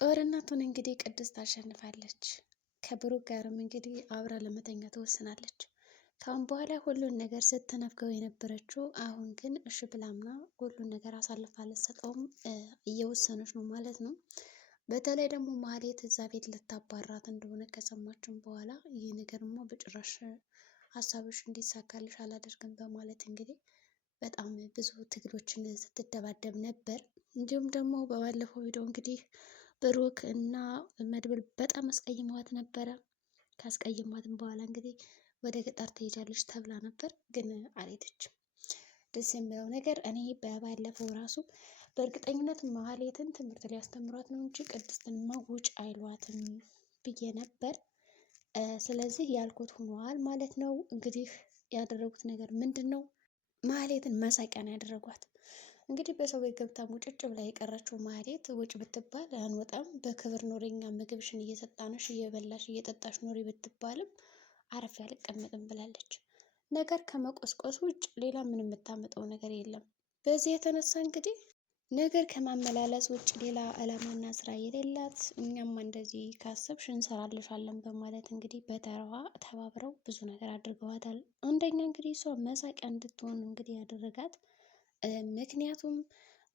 ጦርነቱን እንግዲህ ቅድስት ታሸንፋለች። ከብሩክ ጋርም እንግዲህ አብራ ለመተኛ ትወስናለች። ካሁን በኋላ ሁሉን ነገር ስትነፍገው የነበረችው አሁን ግን እሺ ብላምና ሁሉን ነገር አሳልፋ ልትሰጠውም እየወሰነች ነው ማለት ነው። በተለይ ደግሞ ማህሌት እዛ ቤት ልታባራት እንደሆነ ከሰማችን በኋላ ይህ ነገርማ በጭራሽ ሀሳብሽ እንዲሳካልሽ አላደርግም በማለት እንግዲህ በጣም ብዙ ትግሎችን ስትደባደብ ነበር። እንዲሁም ደግሞ በባለፈው ቪዲዮ እንግዲህ ብሩክ እና መድብል በጣም አስቀይመዋት ነበረ። ካስቀይሟትም በኋላ እንግዲህ ወደ ገጠር ትሄጃለች ተብላ ነበር፣ ግን አልሄደችም። ደስ የሚለው ነገር እኔ በባለፈው ራሱ በእርግጠኝነት ማህሌትን ትምህርት ሊያስተምሯት ነው እንጂ ቅድስትን ውጭ አይሏትም ብዬ ነበር። ስለዚህ ያልኩት ሆኗል ማለት ነው። እንግዲህ ያደረጉት ነገር ምንድን ነው? ማህሌትን መሳቂያ ነው ያደረጓት። እንግዲህ በሰው ቤት ገብታ ሙጭጭ ብላ የቀረችው ማህሌት ውጭ ብትባል አንወጣም፣ በክብር ኖረኛ ምግብሽን እየሰጣንሽ እየበላሽ እየጠጣሽ ኖሪ ብትባልም አረፍ አልቀመጥም ብላለች። ነገር ከመቆስቆስ ውጭ ሌላ ምን የምታመጣው ነገር የለም። በዚህ የተነሳ እንግዲህ ነገር ከማመላለስ ውጭ ሌላ ዓላማና ስራ የሌላት፣ እኛማ እንደዚህ ካሰብሽ እንሰራልሻለን በማለት እንግዲህ በተራዋ ተባብረው ብዙ ነገር አድርገዋታል። አንደኛ እንግዲህ እሷ መሳቂያ እንድትሆን እንግዲህ ያደረጋት ምክንያቱም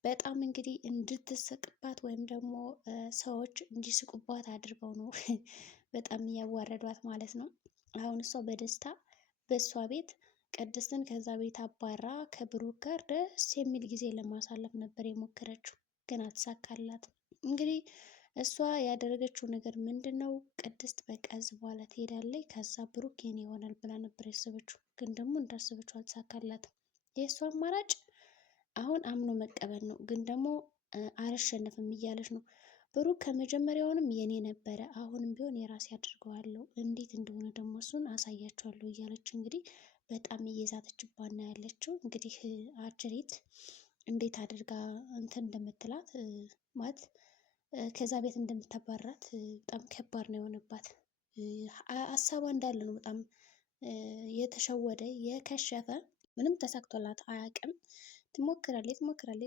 በጣም እንግዲህ እንድትስቅባት ወይም ደግሞ ሰዎች እንዲስቁባት አድርገው ነው በጣም እያዋረዷት ማለት ነው። አሁን እሷ በደስታ በእሷ ቤት ቅድስትን ከዛ ቤት አባራ ከብሩክ ጋር ደስ የሚል ጊዜ ለማሳለፍ ነበር የሞከረችው፣ ግን አልተሳካላትም። እንግዲህ እሷ ያደረገችው ነገር ምንድን ነው? ቅድስት በቃ እዚህ በኋላ ትሄዳለች፣ ከዛ ብሩክ የኔ ይሆናል ብላ ነበር ያሰበችው፣ ግን ደግሞ እንዳሰበችው አልተሳካላትም። የእሷ አማራጭ አሁን አምኖ መቀበል ነው፣ ግን ደግሞ አልሸነፍም እያለች ነው። ብሩክ ከመጀመሪያውንም የኔ ነበረ፣ አሁንም ቢሆን የራሴ አድርገዋለሁ፣ እንዴት እንደሆነ ደግሞ እሱን አሳያቸዋለሁ እያለች እንግዲህ በጣም እየዛተችባት ነው ያለችው። እንግዲህ አጅሬት እንዴት አድርጋ እንትን እንደምትላት ማለት ከዛ ቤት እንደምታባራት በጣም ከባድ ነው የሆነባት። ሀሳቧ እንዳለ ነው በጣም የተሸወደ የከሸፈ፣ ምንም ተሳክቶላት አያውቅም። ትሞክራለች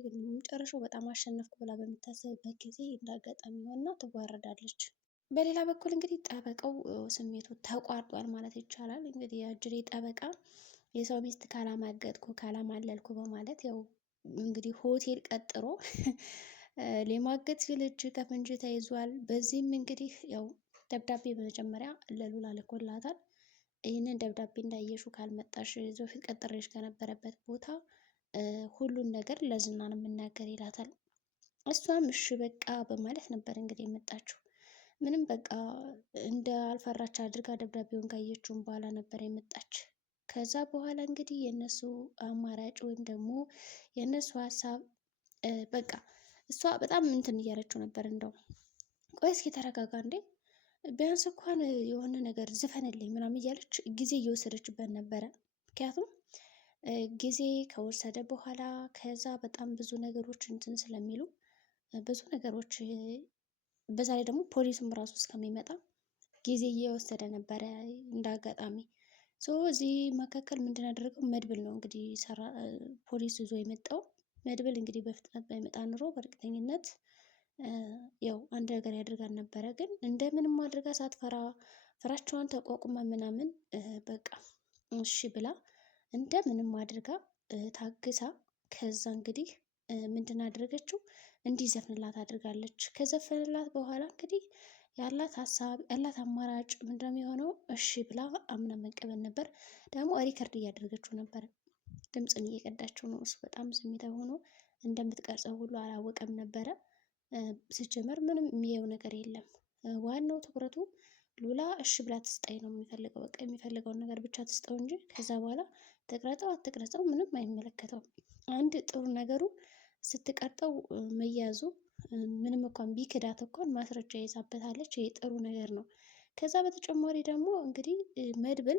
ግን መጨረሻው በጣም አሸነፍኩ ብላ በምታስብበት ጊዜ እንዳጋጣሚ ሆና ትዋረዳለች። በሌላ በኩል እንግዲህ ጠበቃው ስሜቱ ተቋርጧል ማለት ይቻላል። እንግዲህ የአጅሬ ጠበቃ የሰው ሚስት ካላማገጥኩ ካላማለልኩ በማለት ያው እንግዲህ ሆቴል ቀጥሮ ሊማገጥ ሲል እጅ ከፍንጅ ተይዟል። በዚህም እንግዲህ ያው ደብዳቤ በመጀመሪያ ለሉላ ልኮላታል። ይህንን ደብዳቤ እንዳየሹ ካልመጣሽ ይዞ ፊት ቀጥሬሽ ከነበረበት ቦታ ሁሉን ነገር ለዝና ነው የምናገር ይላታል። እሷም እሺ በቃ በማለት ነበር እንግዲህ የመጣችው። ምንም በቃ እንደ አልፈራች አድርጋ ደብዳቤውን ካየችውን በኋላ ነበር የመጣች። ከዛ በኋላ እንግዲህ የእነሱ አማራጭ ወይም ደግሞ የእነሱ ሀሳብ በቃ እሷ በጣም እንትን እያለችው ነበር። እንደው ቆይ እስኪ ተረጋጋ እንዴ፣ ቢያንስ እንኳን የሆነ ነገር ዝፈንልኝ ምናምን እያለች ጊዜ እየወሰደችበት ነበረ። ምክንያቱም ጊዜ ከወሰደ በኋላ ከዛ በጣም ብዙ ነገሮች እንትን ስለሚሉ ብዙ ነገሮች፣ በዛ ላይ ደግሞ ፖሊሱም ራሱ እስከሚመጣ ጊዜ እየወሰደ ነበረ። እንደ አጋጣሚ እዚህ መካከል ምንድን ያደረገው መድብል ነው እንግዲህ ፖሊስ ይዞ የመጣው። መድብል እንግዲህ በፍጥነት ባይመጣ ኑሮ በእርግጠኝነት ያው አንድ ነገር ያደርጋል ነበረ። ግን እንደምንም አድርጋ ሳትፈራ ፍራቸዋን ተቋቁማ ምናምን በቃ እሺ ብላ እንደምንም አድርጋ ታግሳ ከዛ እንግዲህ ምንድን አደረገችው? እንዲዘፍንላት አድርጋለች። ከዘፈንላት በኋላ እንግዲህ ያላት ሀሳብ ያላት አማራጭ ምንድነው የሆነው? እሺ ብላ አምና መቀበል ነበር። ደግሞ ሪከርድ እያደረገችው ነበር፣ ድምፅን እየቀዳችው ነው። እሱ በጣም ስሜታዊ ሆኖ እንደምትቀርጸው ሁሉ አላወቀም ነበረ። ሲጀመር ምንም የሚየው ነገር የለም። ዋናው ትኩረቱ ሉላ እሺ ብላ ትስጠኝ ነው የሚፈልገው። በቃ የሚፈልገውን ነገር ብቻ ትስጠው እንጂ ከዛ በኋላ ትቅረጸው አትቅረጸው ምንም አይመለከተውም። አንድ ጥሩ ነገሩ ስትቀርጠው መያዙ፣ ምንም እንኳን ቢክዳት እንኳን ማስረጃ ይዛበታለች። ይሄ ጥሩ ነገር ነው። ከዛ በተጨማሪ ደግሞ እንግዲህ መድብል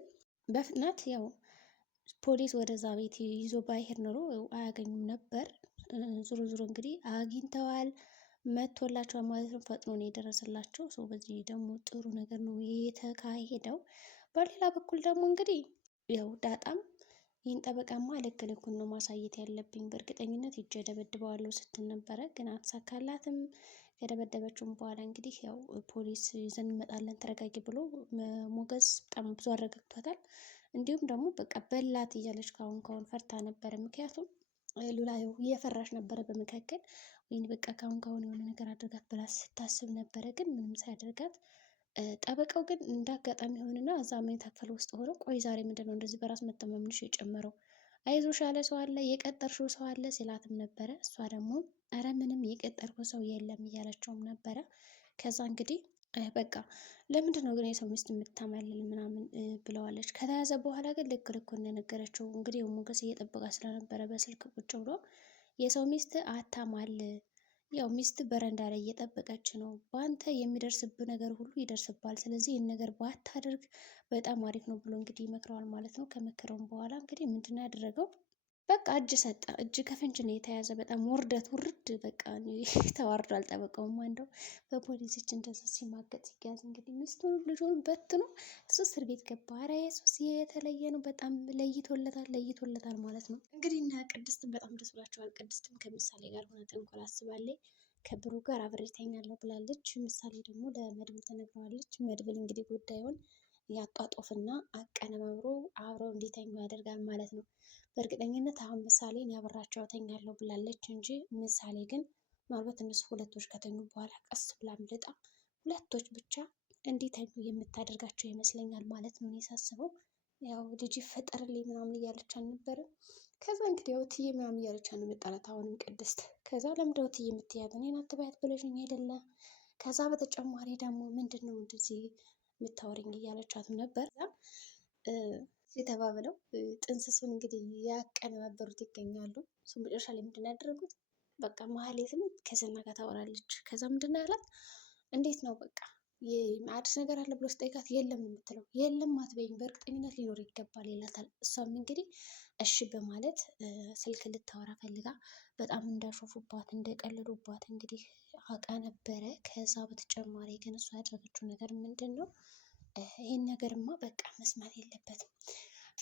በፍጥነት ያው ፖሊስ ወደዛ ቤት ይዞ ባይሄድ ኖሮ አያገኙም ነበር። ዞሮ ዞሮ እንግዲህ አግኝተዋል፣ መቶላቸዋል ማለት ነው። ፈጥኖ ነው የደረሰላቸው ሰው። በዚህ ደግሞ ጥሩ ነገር ነው የተካሄደው። በሌላ በኩል ደግሞ እንግዲህ ያው ዳጣም ይህን ጠበቃማ ልክ ልኩን ነው ማሳየት ያለብኝ፣ በእርግጠኝነት ሂጄ ደበድበዋለሁ ስትል ነበረ፣ ግን አትሳካላትም። ከደበደበችውም በኋላ እንግዲህ ያው ፖሊስ ይዘን እንመጣለን ተረጋጊ ብሎ ሞገስ በጣም ብዙ አረጋግቷታል። እንዲሁም ደግሞ በቃ በላት እያለች ካሁን ፈርታ ነበረ። ምክንያቱም ሉላ እየፈራሽ ነበረ በመካከል ወይም በቃ ካሁን የሆነ ነገር አድርጋት ብላ ስታስብ ነበረ። ግን ምንም ሳያደርጋት ጠበቃው ግን እንዳጋጣሚ ሆንና እዛ መኝታ ክፍል ውስጥ ሆኖ ቆይ ዛሬ ምንድነው እንደዚህ በራስ መተማመንሽ የጨመረው? አይዞሽ ያለ ሰው አለ የቀጠርሽው ሰው አለ ሲላትም ነበረ። እሷ ደግሞ አረ ምንም የቀጠርኩ ሰው የለም እያለችውም ነበረ። ከዛ እንግዲህ በቃ ለምንድን ነው ግን የሰው ሚስት የምታማልል ምናምን ብለዋለች። ከተያዘ በኋላ ግን ልክ እንደነገረችው እንግዲህ ሞገስ እየጠበቃ ስለነበረ በስልክ ቁጭ ብሎ የሰው ሚስት አታማል፣ ያው ሚስት በረንዳ ላይ እየጠበቀች ነው፣ በአንተ የሚደርስብህ ነገር ሁሉ ይደርስባል፣ ስለዚህ ይህን ነገር ባታደርግ በጣም አሪፍ ነው ብሎ እንግዲህ ይመክረዋል ማለት ነው። ከመከረውም በኋላ እንግዲህ ምንድነው ያደረገው? በቃ እጅ ሰጠ። እጅ ከፍንጅ ነው የተያዘ። በጣም ውርድ በቃ ተዋርዷል። ጠበቃውም እንደው በፖሊስ እጅ እንደዛ ሲማገጥ ሲያዝ እንግዲህ ሚስቱን ልጁን በትኖ እሱ እስር ቤት ገባ። ኧረ ኢየሱስ የተለየ ነው። በጣም ለይቶለታል ማለት ነው። እንግዲህ እና ቅድስትን በጣም ደስ ብላቸዋል። ቅድስትም ከምሳሌ ጋር ሆና ተንኮል አስባለች። ከብሩ ጋር አብሬ እተኛለሁ ብላለች። ምሳሌ ደግሞ ለመድብል ተነግረዋለች። መድብል እንግዲህ ጉዳዩን ያጧጦፍና አቀነባብሮ አብረው እንዲተኙ ያደርጋል ማለት ነው። በእርግጠኝነት አሁን ምሳሌን ያበራቸው ተኛለሁ ብላለች እንጂ ምሳሌ ግን ምናልባት እነሱ ሁለቶች ከተኙ በኋላ ቀስ ብላ አምልጣ ሁለቶች ብቻ እንዲተኙ የምታደርጋቸው ይመስለኛል ማለት ነው። እኔ ሳስበው ያው ልጅ ይፈጠርልኝ ምናምን እያለች አልነበረም። ከዛ እንግዲህ ያው ትዬ ምናምን እያለች መጣላት አሁንም ቅድስት። ከዛ ለምንድነው ትዬ የምትያት እኔን አትበያት ብለሽኝ አይደለ? ከዛ በተጨማሪ ደግሞ ምንድን ነው እንደዚህ የምታወሪኝ እያለቻትም ነበር። የተባብለው ጥንስሱን እንግዲህ ያቀነባበሩት ይገኛሉ። እሱ መጨረሻ ላይ ምንድን ነው ያደረጉት? በቃ መሀሌትም ከዝና ጋር ታወራለች። ከዛ ምንድን ነው ያላት? እንዴት ነው በቃ አዲስ ነገር አለ ብሎ ስጠይቃት የለም የምትለው። የለም አትበይም፣ በእርግጠኝነት ሊኖር ይገባል ይላታል። እሷም እንግዲህ እሺ በማለት ስልክ ልታወራ ፈልጋ በጣም እንዳሾፉባት እንደቀለሉባት እንግዲህ አውቃ ነበረ። ከዛ በተጨማሪ ግን እሷ ያደረገችው ነገር ምንድን ነው? ይህን ነገርማ በቃ መስማት የለበትም።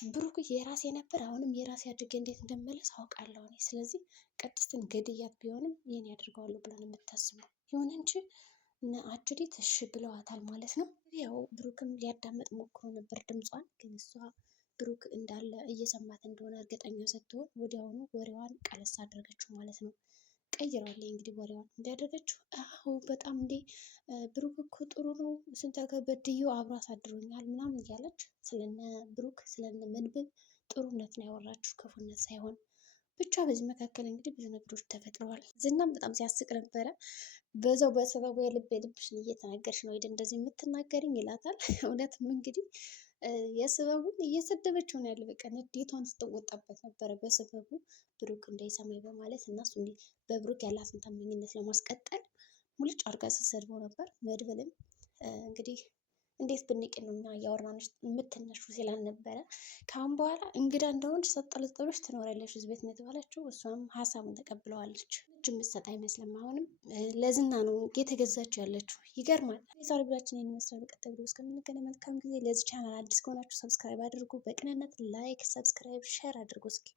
ብሩክ የራሴ ነበር፣ አሁንም የራሴ አድርጌ እንዴት እንደመለስ አውቃለሁ እኔ። ስለዚህ ቅድስትን ገድያት ቢሆንም ይህን ያደርገዋለሁ ብለን የምታስበው ይሁን እንጂ እነ አጅሪት እሺ ብለዋታል ማለት ነው። ያው ብሩክም ሊያዳመጥ ሞክሮ ነበር ድምጿን፣ ግን እሷ ብሩክ እንዳለ እየሰማት እንደሆነ እርግጠኛ ስትሆን ወዲያውኑ ወሬዋን ቀለስ አደረገችው ማለት ነው። ቀይረዋለች እንግዲህ ወሬዋን እንዲያደረገችው። አዎ በጣም እንዴ ብሩክ እኮ ጥሩ ነው፣ ስንት በድዬው አብሮ አሳድሮኛል ምናምን እያለች ስለነ ብሩክ ስለነ መድብል ጥሩነት ነው ያወራችሁ፣ ክፉነት ሳይሆን። ብቻ በዚህ መካከል እንግዲህ ብዙ ነገሮች ተፈጥረዋል። ዝናም በጣም ሲያስቅ ነበረ። በዛው በሰበቡ የልብሽን እየተናገርሽ ነው ሄደ እንደዚህ የምትናገርኝ ይላታል። እውነትም እንግዲህ የስበቡን እየሰደበችው ነው ያለ። በቃ ንዴቷን ስትወጣበት ነበረ በስበቡ ብሩክ እንዳይሰማኝ በማለት እና እሱ በብሩክ ያላትን ታማኝነት ለማስቀጠል ሙልጭ አድርጋ ስትሰድበው ነበር። መድብልም እንግዲህ እንዴት ብንቅ ነው እና እያወራንሽ የምትነሹ ሲላል ነበረ። ከአሁን በኋላ እንግዳ እንደሆንሽ ሰጠለጠሎች ትኖሪያለሽ እዚህ ቤት ነው የተባለችው። እሷም ሀሳቡን ተቀብለዋለች። እጅ የምትሰጥ አይመስልም። አሁንም ለዝና ነው እየተገዛችው ያለችው። ይገርማል። የዛሬ ብላችን ይመስላል። በቀጣይ ቪዲዮ እስከምንገናኝ መልካም ጊዜ። ለዚህ ቻናል አዲስ ከሆናችሁ ሰብስክራይብ አድርጉ። በቅንነት ላይክ፣ ሰብስክራይብ፣ ሼር አድርጉ እስኪ